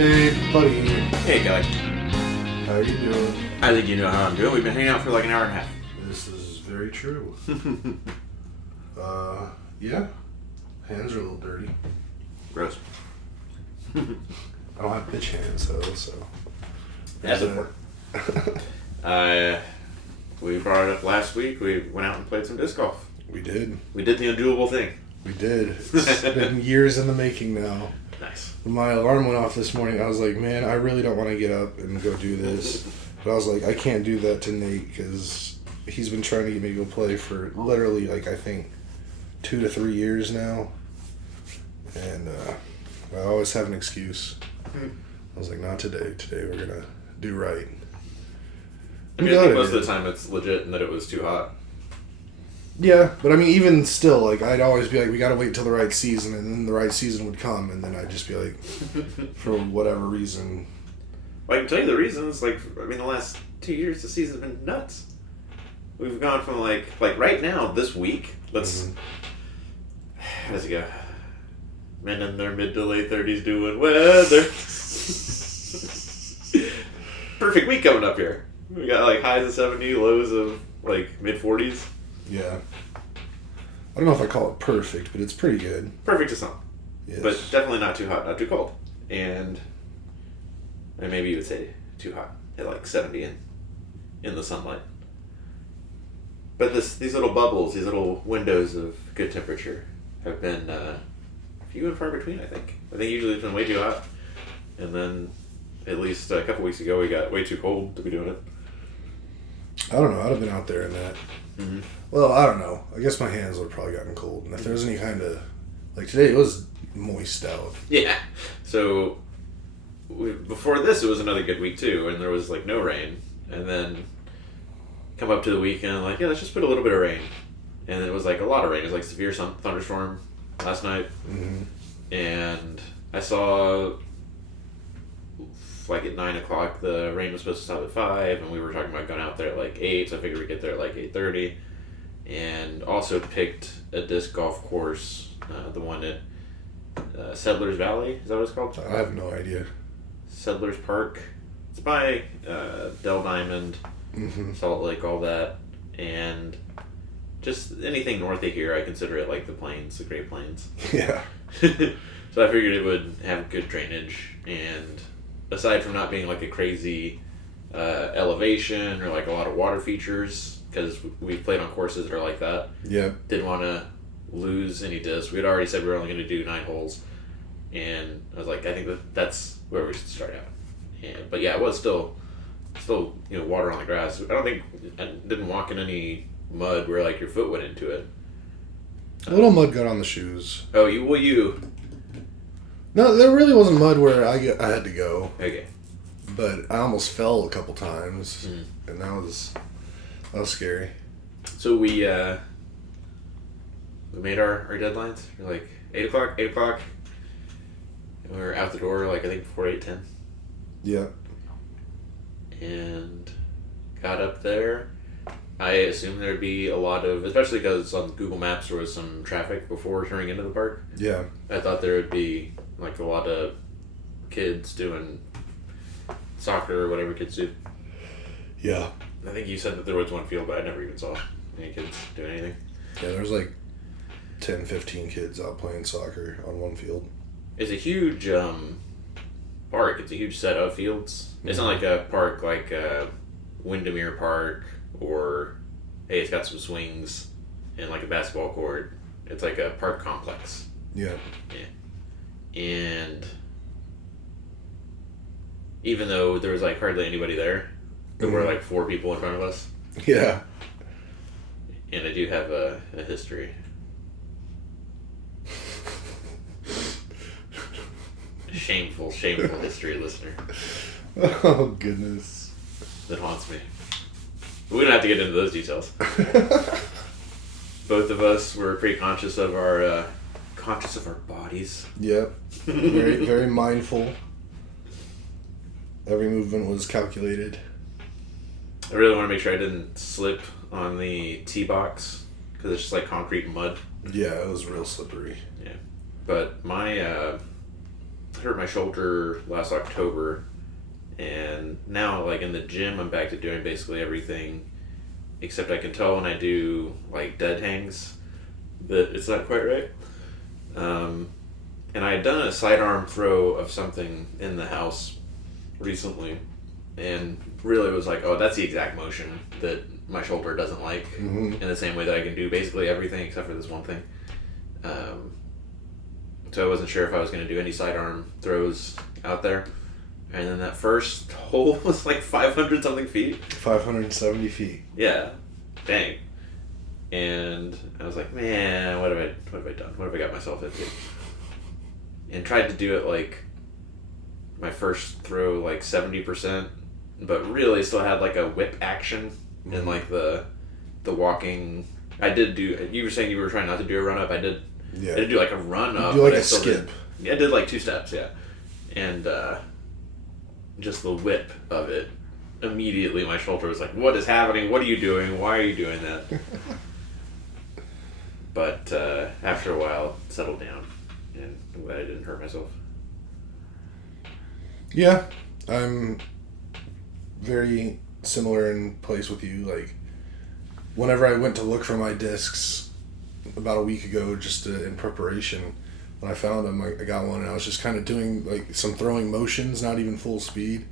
Hey, buddy. Hey, Kelly. How you doing? I think you know how I'm doing. We've been hanging out for like an hour and a half. This is very true. Yeah. Hands are a little dirty. Gross. I don't have bitch hands though, so. As it were. We brought it up last week. We went out and played some disc golf. We did. We did the undoable thing. We did. It's been years in the making now. Nice. When my alarm went off this morning, I was like, man, I really don't want to get up and go do this. But I was like, I can't do that to Nate because he's been trying to get me to go play for literally, like, I think 2 to 3 years now. And I always have an excuse. I was like, not today. Today we're going to do right. I mean, I think most of the time it's legit and that it was too hot. Yeah, but I mean, even still, like, I'd always be like, we gotta wait till the right season, and then the right season would come, and then I'd just be like, for whatever reason. Well, I can tell you the reasons. Like, I mean, the last 2 years, the season's been nuts. We've gone from, like right now, this week, let's... How does it go? Men in their mid to late 30s doing weather. Perfect week coming up here. We got, like, highs of 70, lows of, like, mid-40s. Yeah. I don't know if I call it perfect, but it's pretty good. Perfect to some. Yes. But definitely not too hot, not too cold. And maybe you would say too hot at like 70 in the sunlight. But these little bubbles, these little windows of good temperature have been few and far between, I think. I think usually it's been way too hot. And then at least a couple weeks ago we got way too cold to be doing it. I don't know. I'd have been out there in that. Mm-hmm. Well, I don't know. I guess my hands would have probably gotten cold. And if there was any kind of... Like, today it was moist out. Yeah. So, before this, it was another good week, too. And there was, like, no rain. And then, come up to the weekend, like, yeah, let's just put a little bit of rain. And it was, like, a lot of rain. It was, like, severe thunderstorm last night. Mm-hmm. And I saw... like at 9 o'clock, the rain was supposed to stop at 5, and we were talking about going out there at like 8, so I figured we'd get there at like 8:30. And also picked a disc golf course, the one at Settlers Valley, is that what it's called? I have no idea. Settlers Park. It's by Dell Diamond, Salt Lake, all that. And just anything north of here, I consider it like the Plains, the Great Plains. Yeah. So I figured it would have good drainage, and aside from not being like a crazy elevation or like a lot of water features, because we played on courses that are like that. Yeah. Didn't want to lose any discs. We had already said we were only going to do 9 holes, and I was like, I think that's where we should start out. But yeah, it was still water on the grass. I didn't walk in any mud where like your foot went into it. A little mud got on the shoes. Oh, you. No, there really wasn't mud where I had to go. Okay. But I almost fell a couple times, and that was scary. So we made our deadlines. We're like 8 o'clock. And we were out the door like I think before 8:10. Yeah. And got up there. I assumed there'd be a lot of, especially because on Google Maps there was some traffic before turning into the park. Yeah. I thought there would be like a lot of kids doing soccer or whatever kids do. Yeah. I think you said that there was one field, but I never even saw any kids doing anything. Yeah, there's like 10, 15 kids out playing soccer on one field. It's a huge park. It's a huge set of fields. It's not like a park like Windermere Park or, hey, it's got some swings and like a basketball court. It's like a park complex. Yeah. Yeah. And even though there was like hardly anybody there, there were like 4 people in front of us. Yeah. And I do have a history. Shameful history, listener. Oh, goodness. That haunts me. We don't have to get into those details. Both of us were pretty conscious of our bodies. Yep. Very, very mindful. Every movement was calculated. I really want to make sure I didn't slip on the tee box because it's just like concrete and mud. Yeah, it was real slippery. Yeah. But my, hurt my shoulder last October, and now like in the gym I'm back to doing basically everything, except I can tell when I do like dead hangs that it's not quite right. And I had done a sidearm throw of something in the house recently, and really was like, oh, that's the exact motion that my shoulder doesn't like, in the same way that I can do basically everything except for this one thing. So I wasn't sure if I was going to do any sidearm throws out there. And then that first hole was like 500 something feet. 570 feet. Yeah. Dang. And I was like, man, what have I done? What have I got myself into? And tried to do it like my first throw like 70%, but really still had like a whip action and like the walking. I did do. You were saying you were trying not to do a run up. I did. Yeah. I did do like a run up. Do like a skip. I did like 2 steps. Yeah, and just the whip of it. Immediately, my shoulder was like, "What is happening? What are you doing? Why are you doing that?" But after a while, it settled down, and I'm glad I didn't hurt myself. Yeah, I'm very similar in place with you. Like, whenever I went to look for my discs about a week ago, just in preparation, when I found them, I got one, and I was just kind of doing like some throwing motions, not even full speed.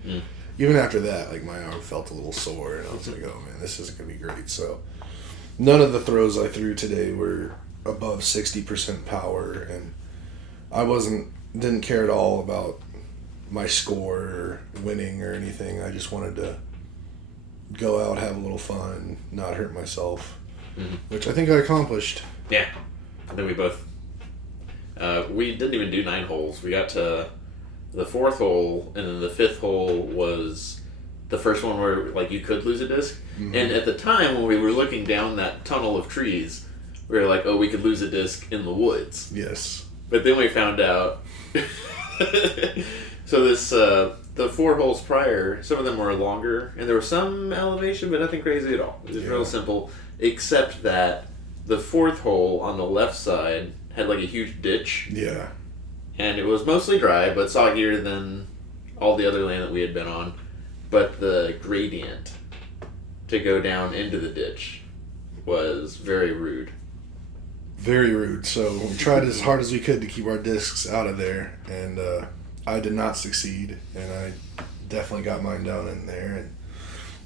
Even after that, like my arm felt a little sore, and I was like, "Oh man, this isn't gonna be great." So, none of the throws I threw today were above 60% power, and I didn't care at all about my score or winning or anything. I just wanted to go out, have a little fun, not hurt myself, which I think I accomplished. Yeah, I think we both. We didn't even do 9 holes. We got to the 4th hole, and then the 5th hole was the first one where like you could lose a disc. And at the time when we were looking down that tunnel of trees, we were like, oh, we could lose a disc in the woods. Yes. But then we found out. So this the 4 holes prior, some of them were longer, and there was some elevation, but nothing crazy at all. It was real simple, except that the 4th hole on the left side had like a huge ditch. Yeah. And it was mostly dry, but soggier than all the other land that we had been on. But the gradient to go down into the ditch was very rude. Very rude. So we tried as hard as we could to keep our discs out of there, and I did not succeed, and I definitely got mine down in there, and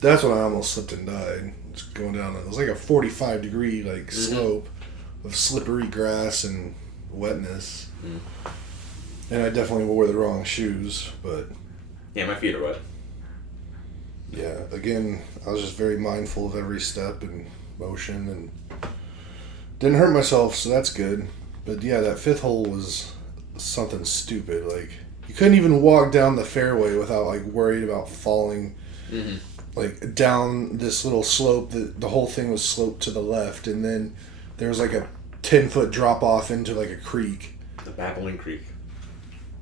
that's when I almost slipped and died. Just going down, it was like a 45-degree like slope of slippery grass and wetness, and I definitely wore the wrong shoes. But yeah, my feet are wet. Yeah, again, I was just very mindful of every step and motion, and didn't hurt myself, so that's good. But yeah, that 5th hole was something stupid. Like, you couldn't even walk down the fairway without like worried about falling like down this little slope. The whole thing was sloped to the left, and then there was like a 10-foot drop off into like a creek. The Babbling Creek.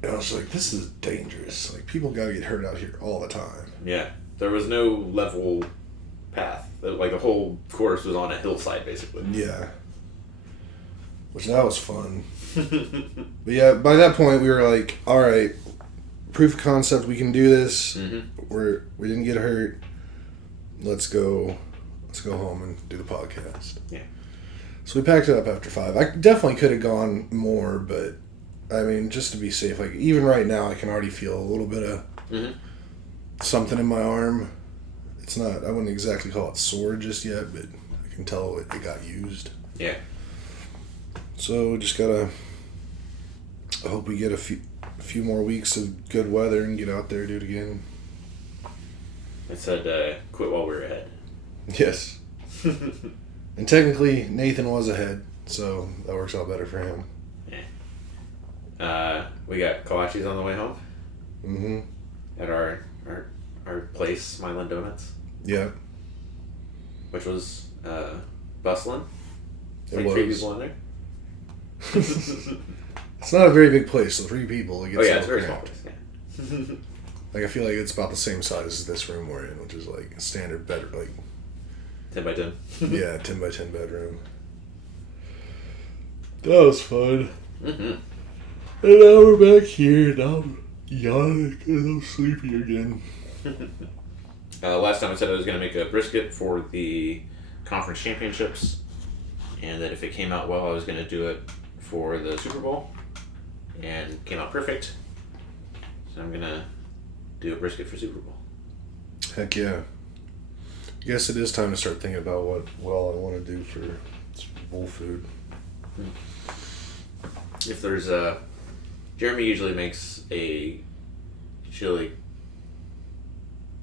And I was like, this is dangerous. Like, people gotta get hurt out here all the time. Yeah, there was no level path. Like, the whole course was on a hillside, basically. Yeah. Which, that was fun. But yeah, by that point, we were like, all right, proof of concept, we can do this. We didn't get hurt. Let's go home and do the podcast. Yeah. So we packed it up after 5. I definitely could have gone more, but I mean, just to be safe, like even right now, I can already feel a little bit of something in my arm. It's not, I wouldn't exactly call it sore just yet, but I can tell it got used. Yeah. So just gotta, I hope we get a few more weeks of good weather and get out there and do it again. I said quit while we were ahead. Yes. And technically, Nathan was ahead, so that works out better for him. Yeah. We got kolaches on the way home. Mm-hmm. At our place, Smiling Donuts. Yeah. Which was bustling. It like was. 3 people in there. It's not a very big place, so 3 people. It gets It's very small. Yeah. Like, I feel like it's about the same size as this room we're in, which is like a standard bed, like 10 by 10. Yeah, 10 by 10 bedroom. That was fun. And now we're back here, and I'm yawning because I'm sleepy again. Last time I said I was going to make a brisket for the conference championships, and that if it came out well, I was going to do it for the Super Bowl, and it came out perfect. So I'm going to do a brisket for Super Bowl. Heck yeah. I guess it is time to start thinking about what I want to do for Super Bowl food. If there's a... Jeremy usually makes a chili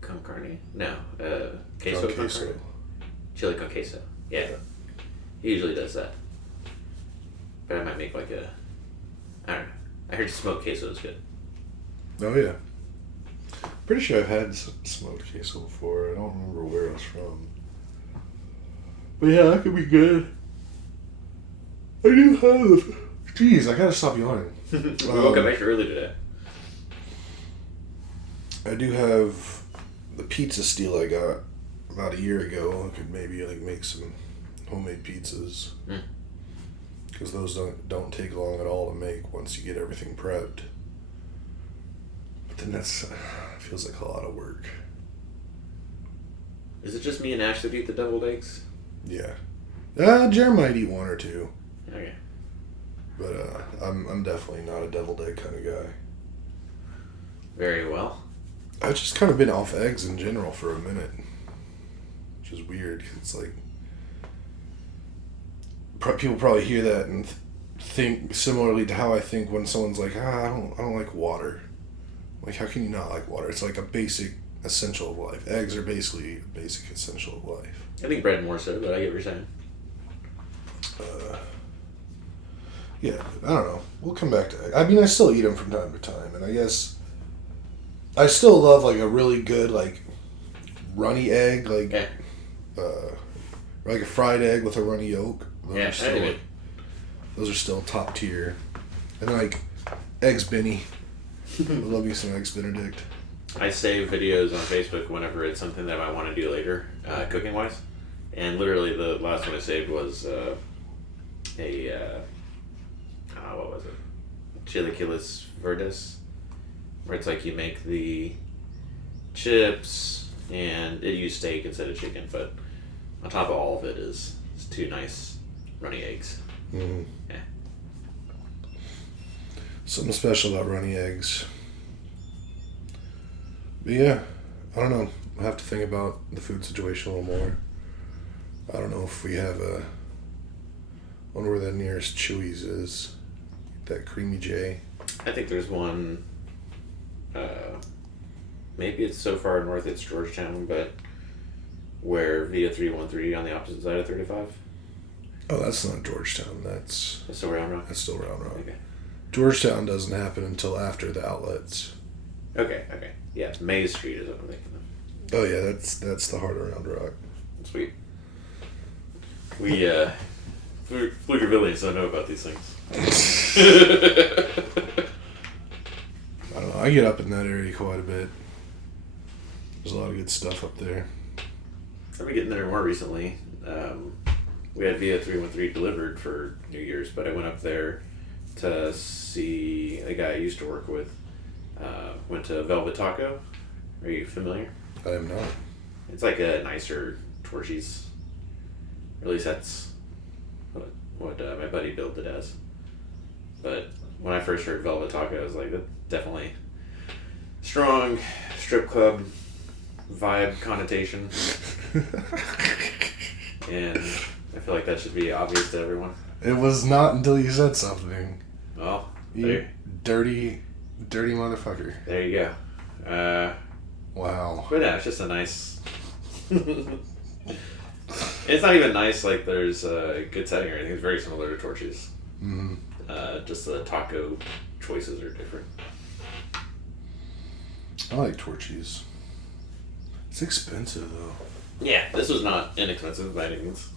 con carne? No, queso con carne? Chili con queso. Yeah. He usually does that. But I might make like a... I don't know. I heard smoked queso is good. Oh, yeah. Pretty sure I've had smoked queso before. I don't remember where it was from. But yeah, that could be good. I do have... Jeez, I gotta stop yawning. We woke up extra early today. I do have the pizza steel I got about a year ago. I could maybe like make some homemade pizzas. Because those don't take long at all to make once you get everything prepped. But then that's feels like a lot of work. Is it just me and Ash that eat the deviled eggs? Yeah. Jeremy might eat one or two. Okay. But I'm definitely not a deviled egg kind of guy. Very well. I've just kind of been off eggs in general for a minute. Which is weird. It's like... people probably hear that and think similarly to how I think when someone's like, I don't like water. Like, how can you not like water? It's like a basic essential of life. Eggs are basically a basic essential of life. I think bread more so, but I get what you're saying. Yeah, I don't know. We'll come back to eggs. I mean, I still eat them from time to time, and I guess I still love like a really good like runny egg, like like a fried egg with a runny yolk. Those are still top tier. And like eggs Benny. I love me some eggs Benedict. I save videos on Facebook whenever it's something that I want to do later, cooking wise. And literally the last one I saved was what was it? Chilaquiles Verdes, where it's like you make the chips and it used steak instead of chicken, but on top of all of it is two nice runny eggs. Mm-hmm. Yeah. Something special about runny eggs. But yeah, I don't know. I'll have to think about the food situation a little more. I don't know if we have a... I wonder where the nearest Chewy's is. That Creamy J. I think there's one... maybe it's so far north it's Georgetown, but where Via 313 on the opposite side of 35. Oh, that's not Georgetown. That's still Round Rock? That's still Round Rock. Okay. Georgetown doesn't happen until after the outlets. Okay. Yeah, Maze Street is what I'm thinking of. Oh yeah, that's the heart of Round Rock. Sweet. We, Pflugervillians don't know about these things. I don't know. I get up in that area quite a bit. There's a lot of good stuff up there. I've been getting there more recently. We had Via 313 delivered for New Year's, but I went up there to see a guy I used to work with. Went to Velvet Taco. Are you familiar? I am not. It's like a nicer Torchy's. Or at least that's what my buddy billed it as. But when I first heard Velvet Taco, I was like, that's definitely strong strip club vibe connotation. And I feel like that should be obvious to everyone. It was not until you said something. Well, you dirty motherfucker. There you go. Wow. But yeah, it's just a nice... It's not even nice like there's a good setting or anything. It's very similar to Torchy's. Mm-hmm. Just the taco choices are different. I like Torchy's. It's expensive though. Yeah, this was not inexpensive by any means.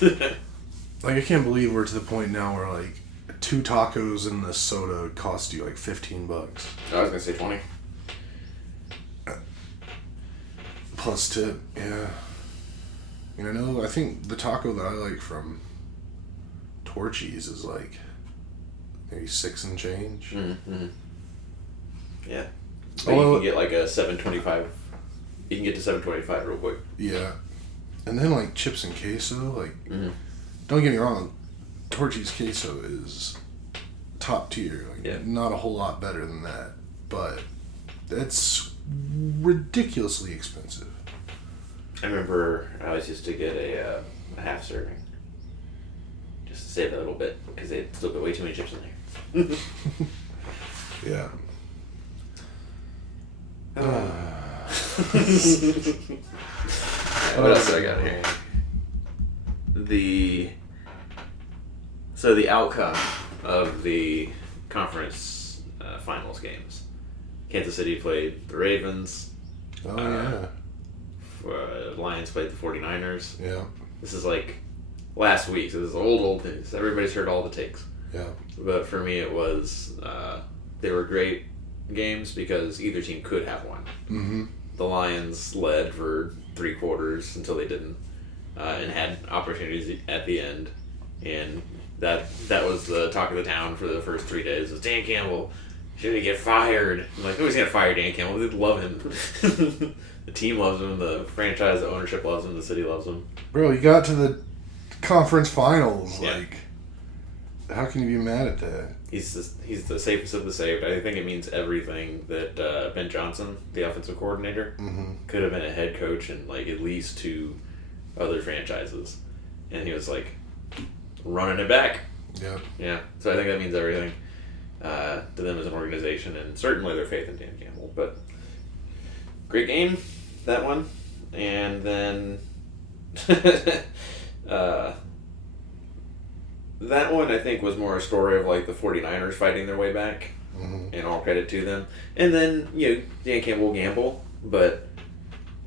Like, I can't believe we're to the point now where like 2 tacos and the soda cost you like $15. I was gonna say 20. Plus tip, yeah. And I think the taco that I like from Torchy's is like maybe 6 and change. Mm-hmm. Yeah. But you can get like a 725. You can get to 725 real quick. Yeah. And then like chips and queso, like Mm-hmm. don't get me wrong, Torchy's queso is top tier. Like not a whole lot better than that, but it's ridiculously expensive. I remember I always used to get a half serving just to save a little bit because they still put way too many chips in there. Yeah. What else do I got here? So the outcome of the conference finals games. Kansas City played the Ravens. Oh, yeah. Lions played the 49ers. Yeah. This is like last week, so this is old news. Everybody's heard all the takes. Yeah. But for me, it was they were great games because either team could have won. Mm-hmm. The Lions led for 3 quarters until they didn't, and had opportunities at the end, and that was the talk of the town for the first 3 days. Was Dan Campbell should he get fired? I'm like, nobody's gonna fire Dan Campbell. They love him. The team loves him. The franchise, the ownership loves him. The city loves him. Bro, you got to the conference finals. Yeah. Like, how can you be mad at that? He's the safest of the safe. I think it means everything that Ben Johnson, the offensive coordinator, Mm-hmm. could have been a head coach in like at least 2 other franchises, and he was like running it back. Yep. Yeah, so I think that means everything to them as an organization, and certainly their faith in Dan Campbell. But great game, that one, and then that one I think was more a story of like the 49ers fighting their way back, Mm-hmm. and all credit to them. And then Dan Campbell gamble, but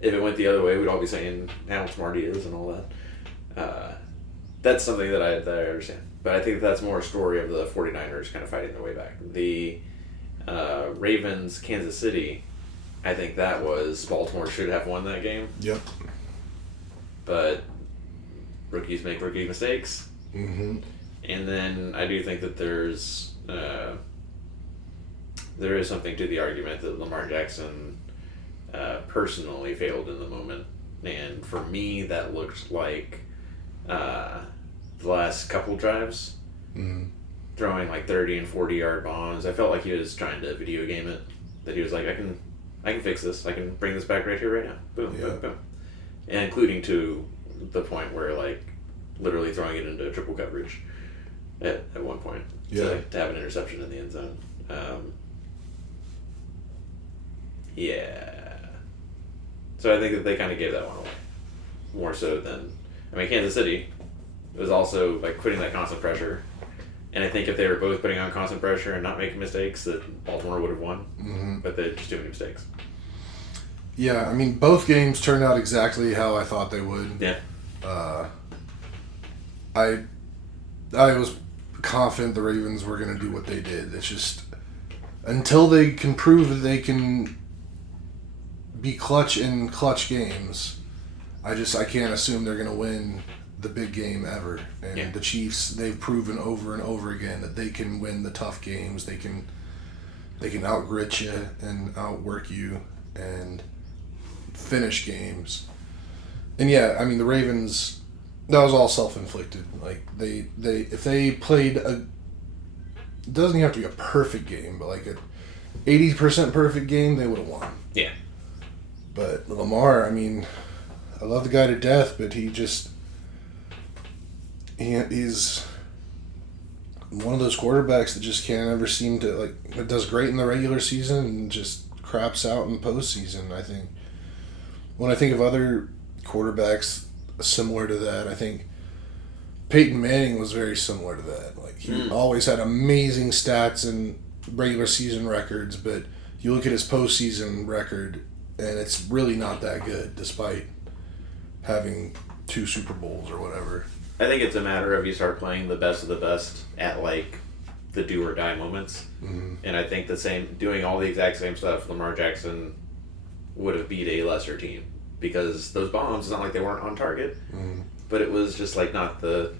if it went the other way, we'd all be saying how smart he is and all that. That's something that I understand. But I think that's more a story of the 49ers kind of fighting their way back. The Ravens, Kansas City, I think that was Baltimore should have won that game. Yep. But rookies make rookie mistakes. Mm-hmm. And then I do think that there is something to the argument that Lamar Jackson personally failed in the moment. And for me, that looked like the last couple drives, Mm-hmm. throwing like 30 and 40-yard bombs. I felt like he was trying to video game it. That he was like, I can fix this. I can bring this back right here, right now. Boom, Yeah. boom, boom. And including to the point where like literally throwing it into triple coverage at one point. Yeah. To have an interception in the end zone. Yeah. So I think that they kind of gave that one away. More so than... I mean, Kansas City was also like putting that constant pressure. And I think if they were both putting on constant pressure and not making mistakes, that Baltimore would have won. Mm-hmm. But they're just doing mistakes. Yeah, I mean, both games turned out exactly how I thought they would. Yeah. I was confident the Ravens were going to do what they did. It's just until they can prove that they can be clutch in clutch games, I can't assume they're going to win the big game ever. And the Chiefs, they've proven over and over again that they can win the tough games. They can out-grit you and outwork you and finish games. And yeah, I mean, the Ravens, that was all self-inflicted. Like if they played it doesn't have to be a perfect game, but like a 80% perfect game, they would have won. Yeah. But Lamar, I mean, I love the guy to death, but he's one of those quarterbacks that just can't ever seem to, like, it does great in the regular season and just craps out in postseason. I think when I think of other quarterbacks similar to that, I think Peyton Manning was very similar to that. Like, he always had amazing stats and regular season records, but you look at his postseason record and it's really not that good despite having 2 Super Bowls or whatever. I think it's a matter of you start playing the best of the best at like the do or die moments. Mm-hmm. And I think doing all the exact same stuff, Lamar Jackson would have beat a lesser team because those bombs, it's not like they weren't on target, but it was just like not the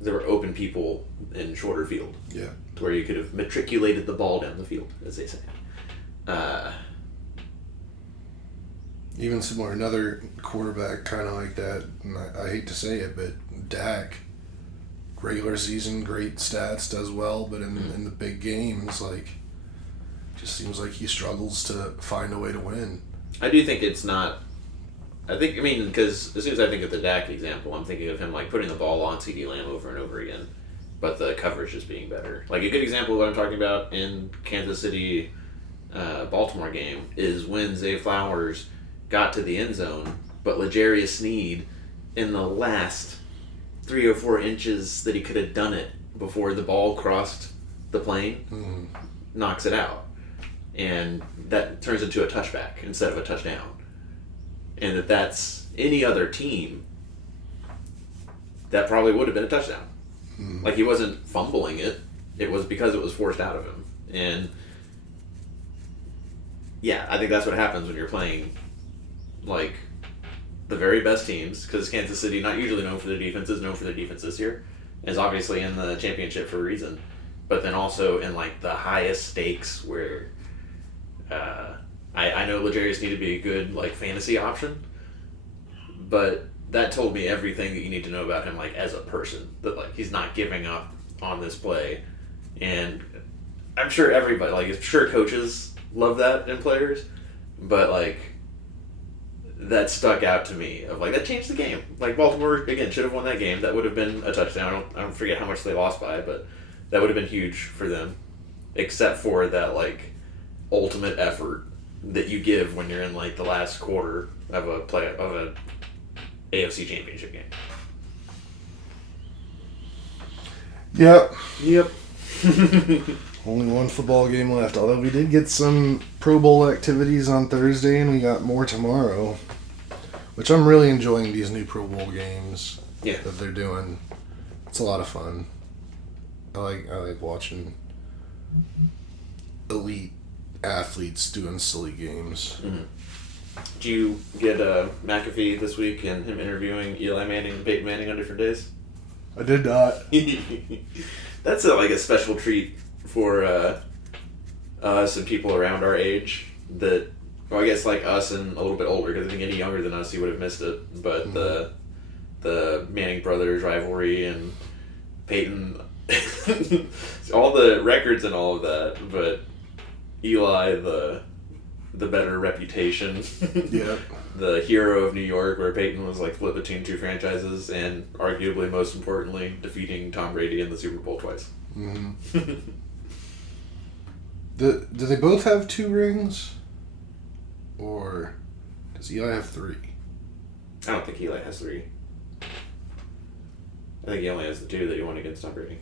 there were open people in shorter field. Yeah. To where you could have matriculated the ball down the field, as they say. Even similar, another quarterback kind of like that, and I hate to say it, but Dak, regular season, great stats, does well, but in the big games, like, just seems like he struggles to find a way to win. I do think it's not... because as soon as I think of the Dak example, I'm thinking of him, like, putting the ball on CeeDee Lamb over and over again, but the coverage just being better. Like, a good example of what I'm talking about in Kansas City, Baltimore game is when Zay Flowers got to the end zone, but L'Jarius Sneed, in the last 3 or 4 inches that he could have done it before the ball crossed the plane, knocks it out. And that turns into a touchback instead of a touchdown. And if that's any other team, that probably would have been a touchdown. Like, he wasn't fumbling it. It was because it was forced out of him. And, yeah, I think that's what happens when you're playing, like, the very best teams. Because Kansas City, not usually known for their defense, is known for their defense this year. Is obviously in the championship for a reason. But then also in, like, the highest stakes where... I know L'Jarius needed to be a good, like, fantasy option, but that told me everything that you need to know about him, like, as a person. That, like, he's not giving up on this play. And I'm sure everybody, like, I'm sure coaches love that in players, but, like, that stuck out to me of, like, that changed the game. Like, Baltimore, again, should have won that game. That would have been a touchdown. I don't forget how much they lost by, but that would have been huge for them, except for that, like, ultimate effort that you give when you're in, like, the last quarter of a AFC Championship game. Yep. Yep. Only one football game left, although we did get some Pro Bowl activities on Thursday, and we got more tomorrow, which I'm really enjoying these new Pro Bowl games that they're doing. It's a lot of fun. I like watching elite athletes doing silly games. Did you get McAfee this week and him interviewing Eli Manning and Peyton Manning on different days? I did not. That's like a special treat for us and people around our age that, well, I guess like us and a little bit older, because I think any younger than us, you would have missed it. But the Manning brothers rivalry and Peyton, all the records and all of that, but Eli, the better reputation. Yep. The hero of New York, where Peyton was like split between 2 franchises, and arguably most importantly, defeating Tom Brady in the Super Bowl twice. Mm-hmm. Do they both have 2 rings? Or does Eli have 3? I don't think Eli has 3. I think he only has the 2 that he won against Tom Brady.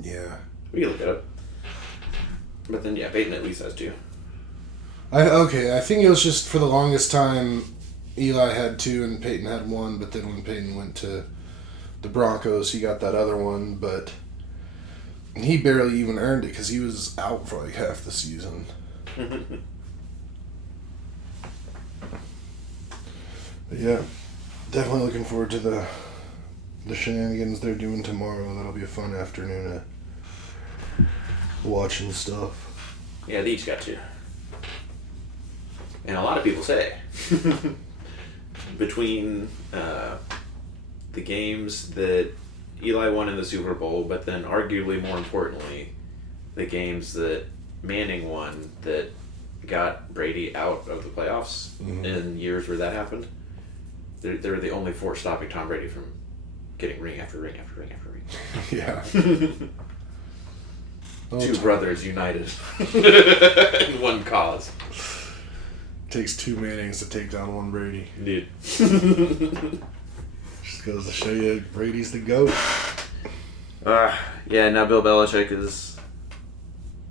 Yeah. We can look it up. But then, yeah, Peyton at least has 2. I think it was just for the longest time Eli had 2 and Peyton had 1, but then when Peyton went to the Broncos, he got that other one, but he barely even earned it because he was out for like half the season. But yeah, definitely looking forward to the shenanigans they're doing tomorrow. That'll be a fun afternoon of watching stuff. Yeah, they each got 2. And a lot of people say, between the games that Eli won in the Super Bowl, but then arguably more importantly, the games that Manning won that got Brady out of the playoffs in years where that happened, they're the only force stopping Tom Brady from getting ring after ring after ring after ring. Yeah. 2 brothers united in one cause. Takes 2 Mannings to take down 1 Brady. Dude. Just goes to show you Brady's the GOAT. Yeah, now Bill Belichick is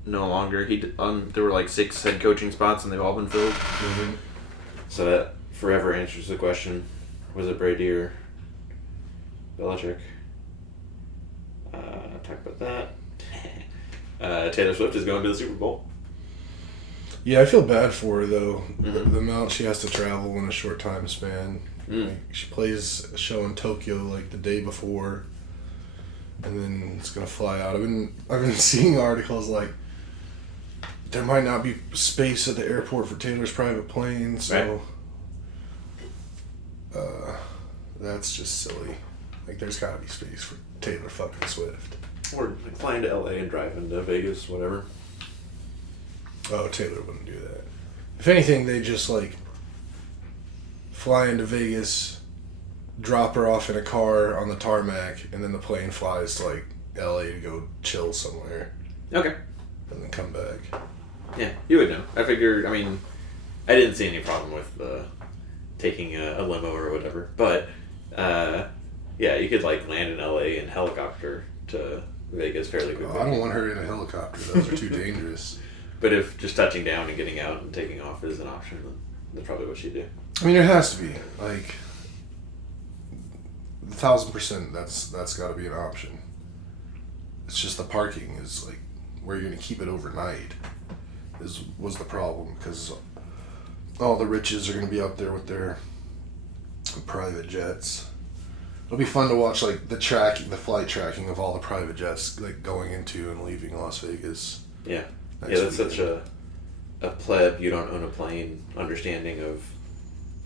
no longer. There were like 6 head coaching spots and they've all been filled. Mm-hmm. So that forever answers the question, was it Brady or Belichick? Talk about that. Taylor Swift is going to the Super Bowl. Yeah, I feel bad for her, though. The amount she has to travel in a short time span. Like, she plays a show in Tokyo, like, the day before. and then it's gonna fly out. I've been seeing articles like there might not be space at the airport for Taylor's private plane, so that's just silly. Like, there's gotta be space for Taylor fucking Swift. Or like flying to LA and driving to Vegas, whatever. Oh, Taylor wouldn't do that. If anything, they just like fly into Vegas, drop her off in a car on the tarmac, and then the plane flies to like LA to go chill somewhere. Okay. And then come back. Yeah, you would know. I figured, I mean, I didn't see any problem with taking a limo or whatever. But, yeah, you could like land in LA and helicopter to Vegas fairly quickly. Oh, I don't want her in a helicopter. Those are too dangerous. But if just touching down and getting out and taking off is an option, then that's probably what she'd do. I mean, it has to be. Like, 1,000%, that's got to be an option. It's just the parking is like where you're going to keep it overnight was the problem, because all the riches are going to be up there with their private jets. It'll be fun to watch like the flight tracking of all the private jets like going into and leaving Las Vegas. Yeah. Yeah, that's such a pleb, you don't own a plane understanding of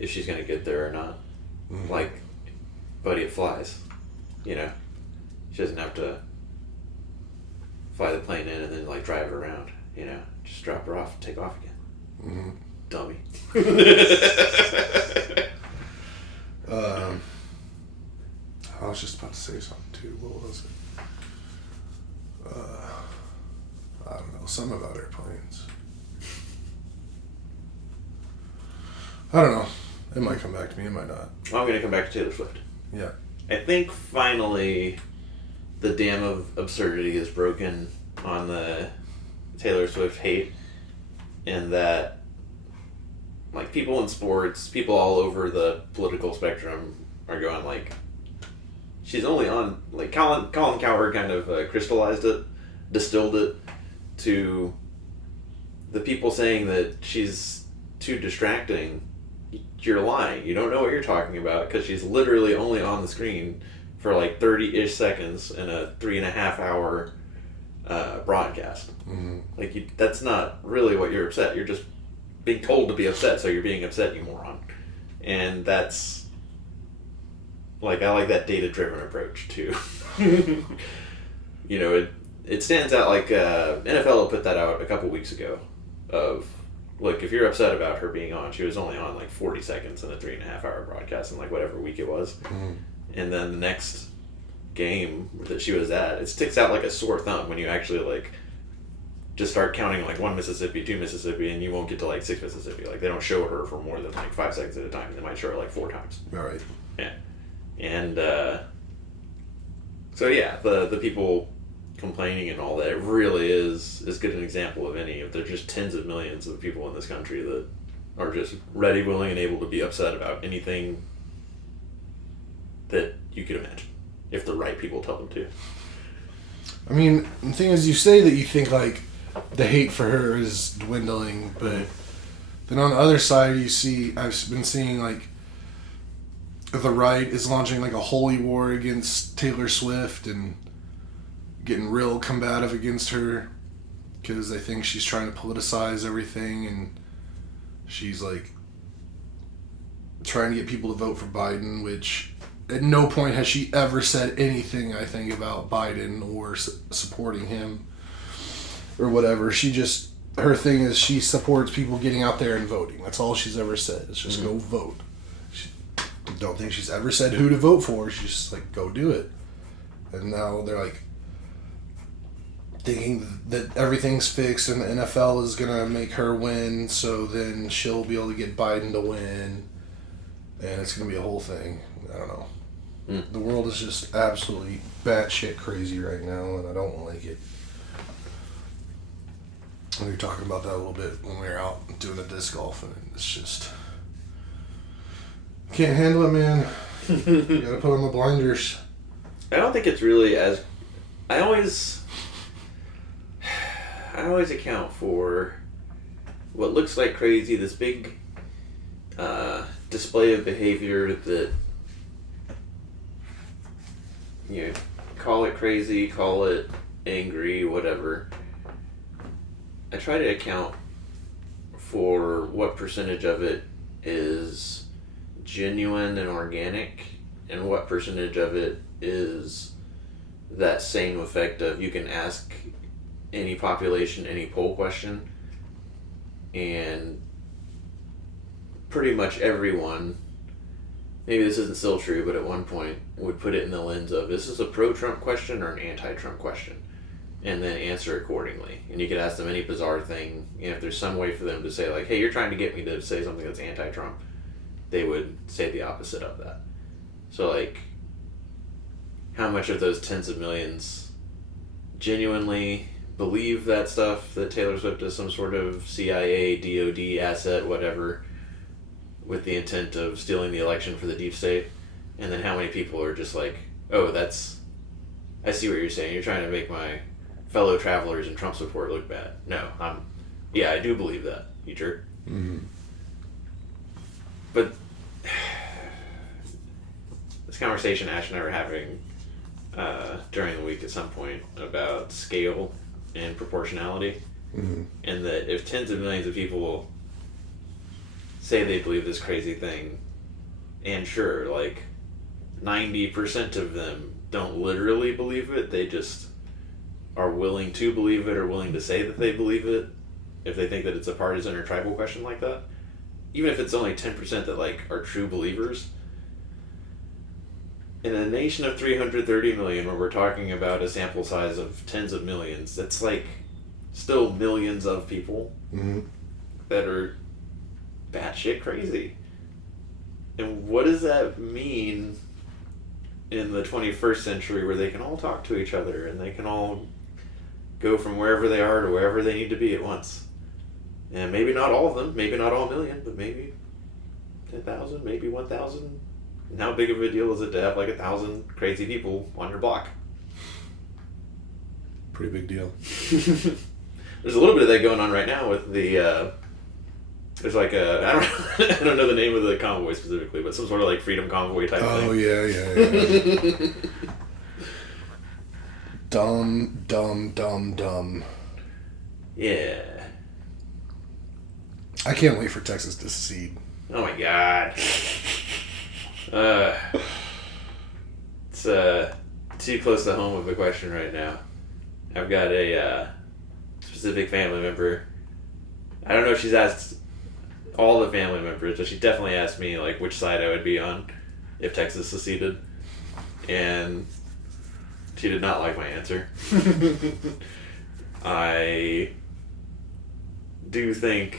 if she's going to get there or not. Mm-hmm. Like, buddy, it flies. You know? She doesn't have to fly the plane in and then, like, drive it around. You know? Just drop her off and take off again. Mm-hmm. Dummy. I was just about to say something, too. What was it? I don't know, something about airplanes. I don't know. It might come back to me, it might not. Well, I'm going to come back to Taylor Swift. Yeah. I think finally the dam of absurdity is broken on the Taylor Swift hate, in that, like, people in sports, people all over the political spectrum are going, like, she's only on, like, Colin Cowherd kind of distilled it to the people saying that she's too distracting. You're lying. You don't know what you're talking about, because she's literally only on the screen for like 30-ish seconds in a 3.5 hour broadcast. Mm-hmm. Like, that's not really what you're upset. You're just being told to be upset, so you're being upset, you moron. And that's, like, I like that data-driven approach too. You know, it stands out. Like, NFL put that out a couple weeks ago of, look, if you're upset about her being on, she was only on like 40 seconds in a 3.5 hour broadcast in like whatever week it was. Mm-hmm. And then the next game that she was at, it sticks out like a sore thumb when you actually like just start counting like 1 Mississippi, 2 Mississippi, and you won't get to like 6 Mississippi. Like, they don't show her for more than like 5 seconds at a time. They might show her like 4 times. All right. Yeah. And so yeah, the people complaining and all that, it really is as good an example of any. If there's just tens of millions of people in this country that are just ready, willing, and able to be upset about anything that you could imagine, if the right people tell them to. I mean, the thing is, you say that you think like the hate for her is dwindling, but then on the other side, you see, I've been seeing like the right is launching like a holy war against Taylor Swift and getting real combative against her because they think she's trying to politicize everything, and she's like trying to get people to vote for Biden, which at no point has she ever said anything, I think, about Biden or supporting him or whatever. She just, her thing is she supports people getting out there and voting. That's all she's ever said. It's just go vote. She don't think she's ever said who to vote for. She's just like, go do it. And now they're like thinking that everything's fixed and the NFL is going to make her win, so then she'll be able to get Biden to win, and it's going to be a whole thing. I don't know. The world is just absolutely batshit crazy right now, and I don't like it. We were talking about that a little bit when we were out doing the disc golf, and it's just... Can't handle it, man. You gotta put on the blinders. I don't think it's really as... I always account for what looks like crazy, this big display of behavior that, you know, call it crazy, call it angry, whatever. I try to account for what percentage of it is genuine and organic, and what percentage of it is that same effect of you can ask any population any poll question, and pretty much everyone, maybe this isn't still true, but at one point would put it in the lens of, is this a pro-Trump question or an anti-Trump question? And then answer accordingly. And you could ask them any bizarre thing, and if there's some way for them to say, like, hey, you're trying to get me to say something that's anti-Trump, they would say the opposite of that. So, like, how much of those tens of millions genuinely believe that stuff, that Taylor Swift is some sort of CIA, DOD asset, whatever, with the intent of stealing the election for the deep state? And then how many people are just like, oh, I see what you're saying, you're trying to make my fellow travelers in Trump support look bad. No, I do believe that, you jerk. Mm-hmm. But this conversation Ash and I were having during the week at some point about scale and proportionality, mm-hmm. and that if tens of millions of people say they believe this crazy thing, and sure, like 90% of them don't literally believe it, they just are willing to believe it or willing to say that they believe it if they think that it's a partisan or tribal question like that. Even if it's only 10% that like are true believers, in a nation of 330 million where we're talking about a sample size of tens of millions, that's like still millions of people mm-hmm. that are batshit crazy. And what does that mean in the 21st century where they can all talk to each other and they can all go from wherever they are to wherever they need to be at once? And maybe not all of them, maybe not all million, but maybe 10,000, maybe 1,000. And how big of a deal is it to have like 1,000 crazy people on your block? Pretty big deal. There's a little bit of that going on right now with the there's like a, I don't know the name of the convoy specifically, but some sort of like freedom convoy type thing. Oh yeah. Dumb. Yeah. I can't wait for Texas to secede. Oh my god. It's too close to home of a question right now. I've got a specific family member. I don't know if she's asked all the family members, but she definitely asked me like which side I would be on if Texas seceded, and she did not like my answer. I do think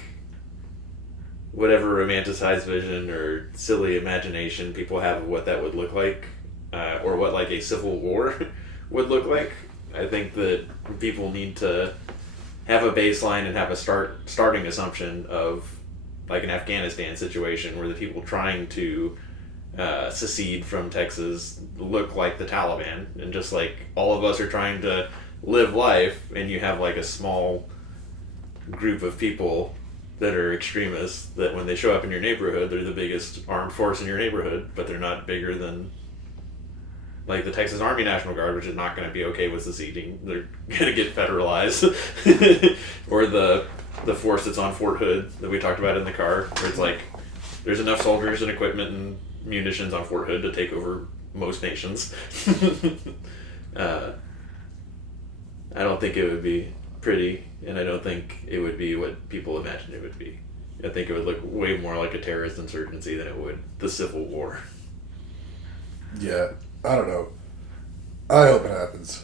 whatever romanticized vision or silly imagination people have of what that would look like, or what like a civil war would look like, I think that people need to have a baseline and have a starting assumption of like an Afghanistan situation where the people trying to secede from Texas look like the Taliban, and just like all of us are trying to live life, and you have like a small group of people that are extremists that when they show up in your neighborhood, they're the biggest armed force in your neighborhood, but they're not bigger than like the Texas Army National Guard, which is not going to be okay with seceding. They're going to get federalized. Or the force that's on Fort Hood that we talked about in the car, where it's like there's enough soldiers and equipment and munitions on Fort Hood to take over most nations. I don't think it would be pretty, and I don't think it would be what people imagine it would be. I think it would look way more like a terrorist insurgency than it would the Civil War. Yeah, I don't know. I hope it happens.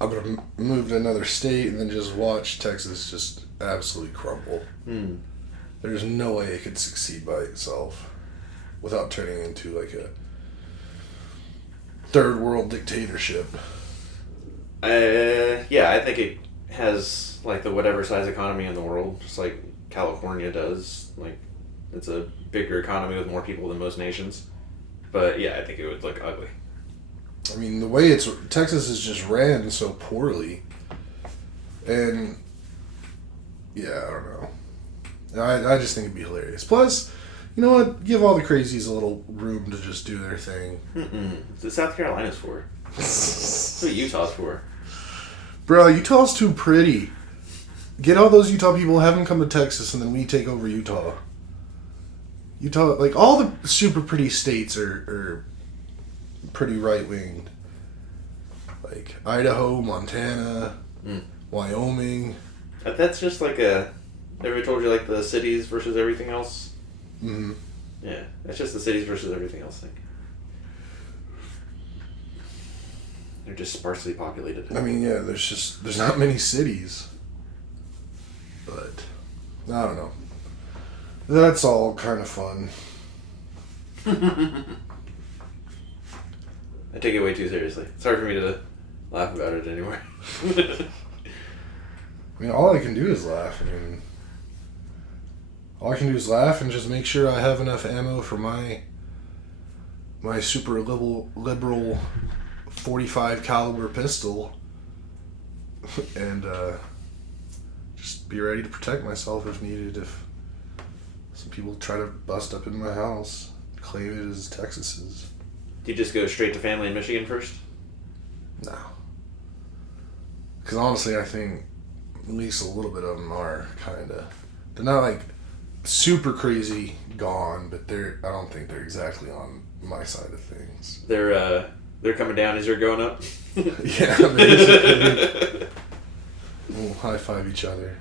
I'm going to move to another state and then just watch Texas just absolutely crumble. There's no way it could succeed by itself without turning into like a third world dictatorship. Yeah, I think it has like the whatever size economy in the world, just like California does. Like, it's a bigger economy with more people than most nations. But yeah, I think it would look ugly. I mean, the way Texas is just ran so poorly, and yeah, I don't know. I just think it'd be hilarious. Plus, you know what? Give all the crazies a little room to just do their thing. It's South Carolina's for. That's what Utah's for. Bro, Utah's too pretty. Get all those Utah people, have them come to Texas, and then we take over Utah. Utah, like, all the super pretty states are pretty right-winged. Like, Idaho, Montana, Wyoming. That's just like a... Ever told you, like, the cities versus everything else? Mm-hmm. Yeah, that's just the cities versus everything else thing. They're just sparsely populated. I mean, yeah, there's not many cities. But, I don't know. That's all kind of fun. I take it way too seriously. It's hard for me to laugh about it anymore. I mean, all I can do is laugh. I mean, all I can do is laugh and just make sure I have enough ammo for my super liberal 45 caliber pistol, and just be ready to protect myself if needed. If some people try to bust up in my house, claim it as Texas's. Do you just go straight to family in Michigan first? No, because honestly, I think at least a little bit of them are kind of. They're not like super crazy gone, but I don't think they're exactly on my side of things. They're coming down as you're going up. Yeah, basically. We'll high five each other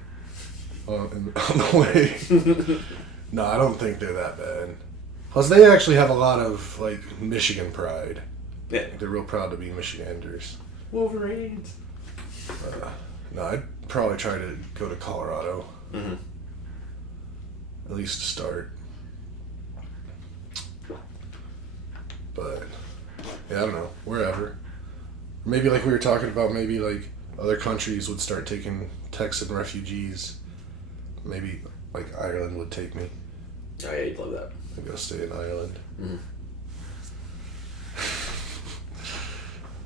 on the way. No, I don't think they're that bad. Plus, they actually have a lot of like Michigan pride. Yeah, They're real proud to be Michiganders. Wolverines. No, I'd probably try to go to Colorado. Mm-hmm. At least to start. But yeah, I don't know. Wherever. Maybe like we were talking about, maybe like other countries would start taking Texan refugees. Maybe like Ireland would take me. Oh yeah, you'd love that. I'd go stay in Ireland. Mm-hmm.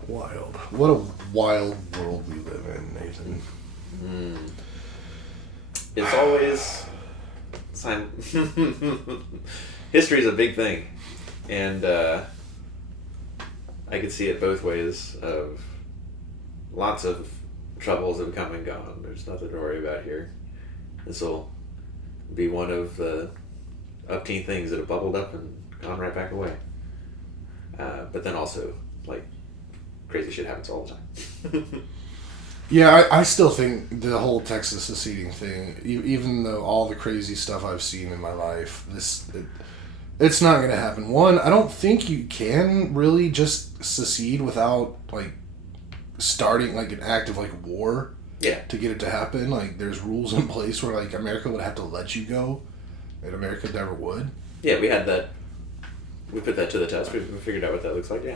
Wild. What a wild world we live in, Nathan. Mm. It's always... History's a big thing. And I could see it both ways of lots of troubles have come and gone. There's nothing to worry about here. This will be one of the upteen things that have bubbled up and gone right back away. But then also, like, crazy shit happens all the time. Yeah, I still think the whole Texas seceding thing, even though all the crazy stuff I've seen in my life, it's not going to happen. One, I don't think you can really just secede without, like, starting, like, an act of, like, war. Yeah. To get it to happen. Like, there's rules in place where, like, America would have to let you go, and America never would. Yeah, we had that. We put that to the test. We figured out what that looks like, yeah.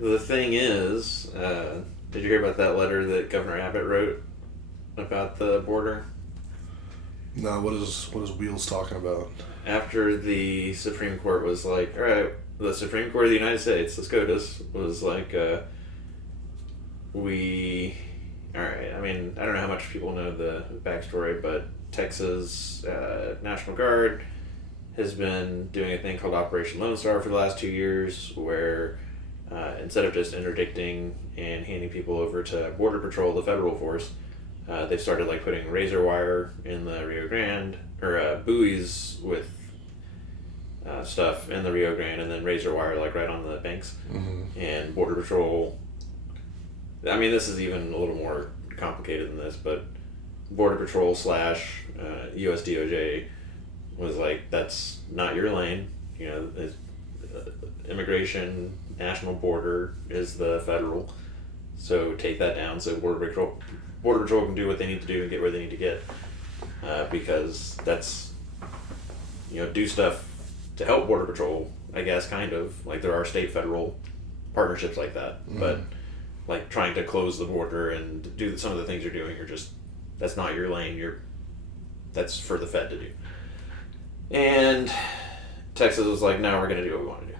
The thing is, did you hear about that letter that Governor Abbott wrote about the border? No, what is Wheels talking about? After the Supreme Court was like, all right, the Supreme Court of the United States, the SCOTUS, was like, all right, I mean, I don't know how much people know the backstory, but Texas National Guard has been doing a thing called Operation Lone Star for the last 2 years, where instead of just interdicting and handing people over to Border Patrol, the federal force, they've started like putting razor wire in the Rio Grande, or buoys with stuff in the Rio Grande, and then razor wire like right on the banks. Mm-hmm. And Border Patrol, I mean, this is even a little more complicated than this, but Border Patrol / US DOJ was like, that's not your lane. You know, immigration, national border is the federal, so take that down so Border Patrol can do what they need to do and get where they need to get, because that's, you know, do stuff to help Border Patrol, I guess, kind of like there are state-federal partnerships like that. Mm-hmm. But like trying to close the border and do some of the things you're doing are just, that's not your lane. That's for the Fed to do. And Texas was like, no, we're going to do what we want to do.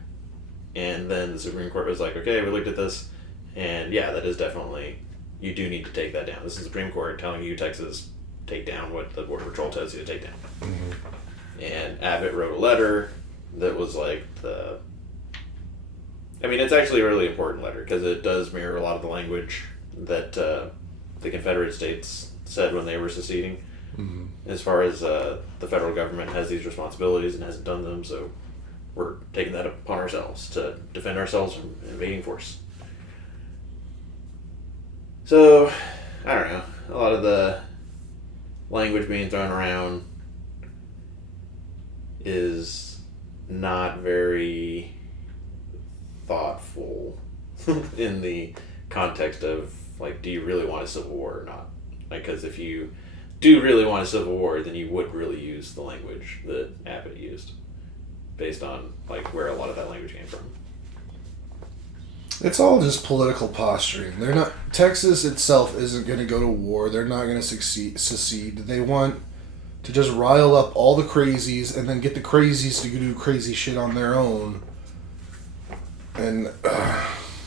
And then the Supreme Court was like, okay, we looked at this, and yeah, that is definitely, you do need to take that down. This is the Supreme Court telling you, Texas, take down what the Border Patrol tells you to take down. Mm-hmm. And Abbott wrote a letter that was like I mean, it's actually a really important letter because it does mirror a lot of the language that the Confederate States said when they were seceding. Mm-hmm. As far as the federal government has these responsibilities and hasn't done them, so we're taking that upon ourselves to defend ourselves from invading force. So, I don't know. A lot of the language being thrown around is not very thoughtful in the context of, like, do you really want a civil war or not? Like, because if you do really want a civil war, then you would really use the language that Abbott used, based on, like, where a lot of that language came from. It's all just political posturing. They're not. Texas itself isn't going to go to war. They're not going to secede. They want to just rile up all the crazies and then get the crazies to do crazy shit on their own. And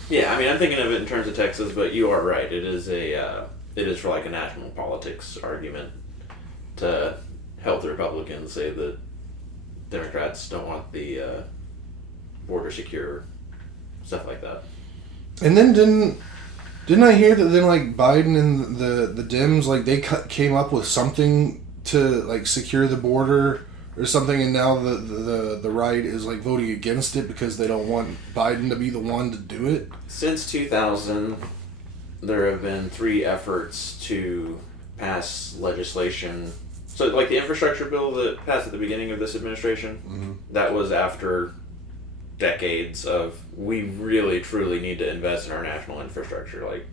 yeah, I mean, I'm thinking of it in terms of Texas, but you are right. It is for like a national politics argument to help the Republicans say that Democrats don't want the border secure, stuff like that. And then didn't I hear that then, like, Biden and the Dems, like, they came up with something to, like, secure the border or something, and now the right is, like, voting against it because they don't want Biden to be the one to do it? Since 2000, there have been 3 efforts to pass legislation. So, like, the infrastructure bill that passed at the beginning of this administration, Mm-hmm. that was after decades of, we really truly need to invest in our national infrastructure. Like,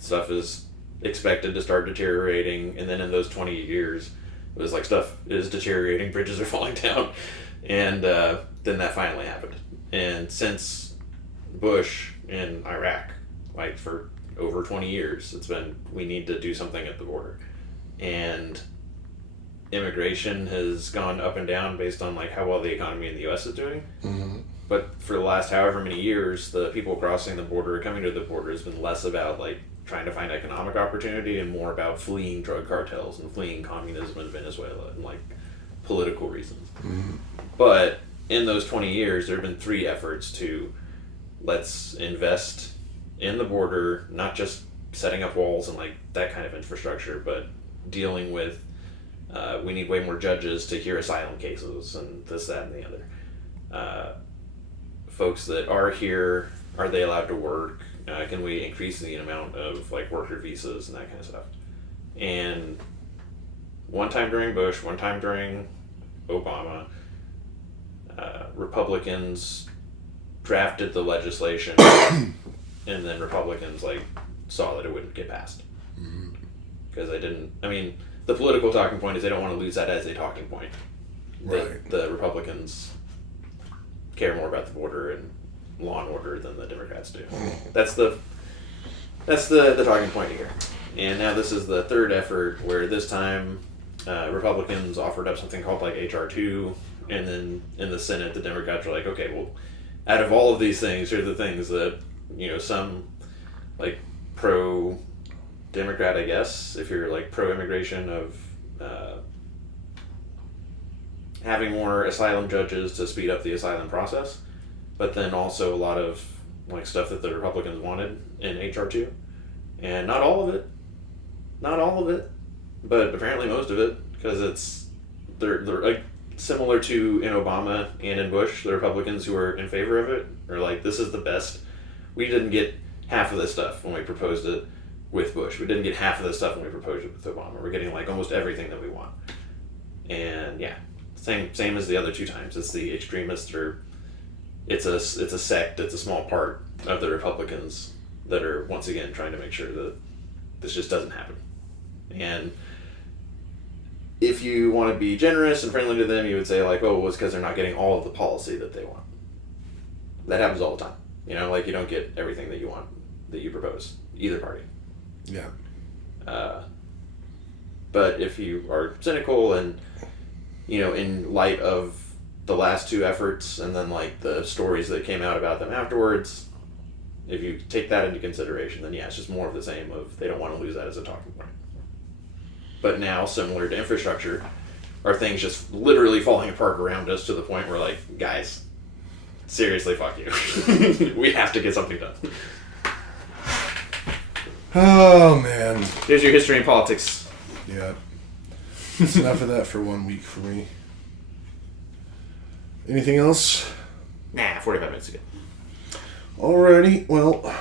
stuff is expected to start deteriorating, and then in those 20 years, it was like, stuff is deteriorating, bridges are falling down, and then that finally happened. And since Bush in Iraq, like, for over 20 years, it's been, we need to do something at the border. And immigration has gone up and down based on, like, how well the economy in the U.S. is doing. Mm-hmm. But for the last however many years, the people crossing the border, coming to the border, has been less about, like, trying to find economic opportunity and more about fleeing drug cartels and fleeing communism in Venezuela and, like, political reasons. Mm-hmm. But in those 20 years, there have been 3 efforts to, let's invest in the border, not just setting up walls and, like, that kind of infrastructure, but dealing with, we need way more judges to hear asylum cases and this, that, and the other. Folks that are here, are they allowed to work? Can we increase the amount of, like, worker visas and that kind of stuff? And one time during Bush, one time during Obama, Republicans drafted the legislation and then Republicans, like, saw that it wouldn't get passed. Because they didn't, I mean, the political talking point is they don't want to lose that as a talking point. Right. The Republicans care more about the border and law and order than the Democrats do. That's the talking point here. And now this is the 3rd effort where this time Republicans offered up something called, like, H.R. 2, and then in the Senate the Democrats were like, okay, well, out of all of these things, here are the things that, you know, some, like, pro-Democrat, I guess, if you're, like, pro-immigration, of having more asylum judges to speed up the asylum process, but then also a lot of, like, stuff that the Republicans wanted in H.R. 2. And not all of it, but apparently most of it, because they're like, similar to in Obama and in Bush, the Republicans who are in favor of it are like, this is the best. We didn't get half of this stuff when we proposed it with Bush. We didn't get half of this stuff when we proposed it with Obama. We're getting, like, almost everything that we want. And yeah, same as the other 2 times. It's the extremists, or it's a sect, it's a small part of the Republicans that are once again trying to make sure that this just doesn't happen. And if you want to be generous and friendly to them, you would say, like, oh, well, it's because they're not getting all of the policy that they want. That happens all the time. You know, like, you don't get everything that you want, that you propose, either party. Yeah. But if you are cynical and, you know, in light of the last 2 efforts and then, like, the stories that came out about them afterwards, if you take that into consideration, then yeah, it's just more of the same of, they don't want to lose that as a talking point. But now, similar to infrastructure, are things just literally falling apart around us to the point where, like, guys, seriously, fuck you. We have to get something done. Oh, man. Here's your history and politics. Yeah. That's enough of that for 1 week for me. Anything else? Nah, 45 minutes ago. Alrighty. Well.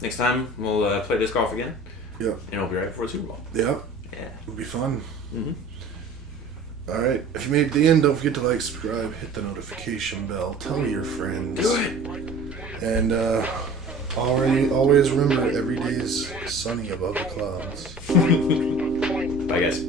Next time, we'll play disc golf again. Yeah. And we'll be right before the Super Bowl. Yeah. Yeah. It'll be fun. Mm-hmm. Alright. If you made it to the end, don't forget to like, subscribe, hit the notification bell, tell me your friends. Do it. And, always remember, every day's sunny above the clouds. Bye, guys.